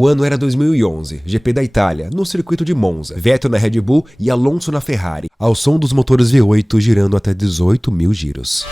O ano era 2011, GP da Itália, no circuito de Monza, Vettel na Red Bull e Alonso na Ferrari, ao som dos motores V8 girando até 18 mil giros.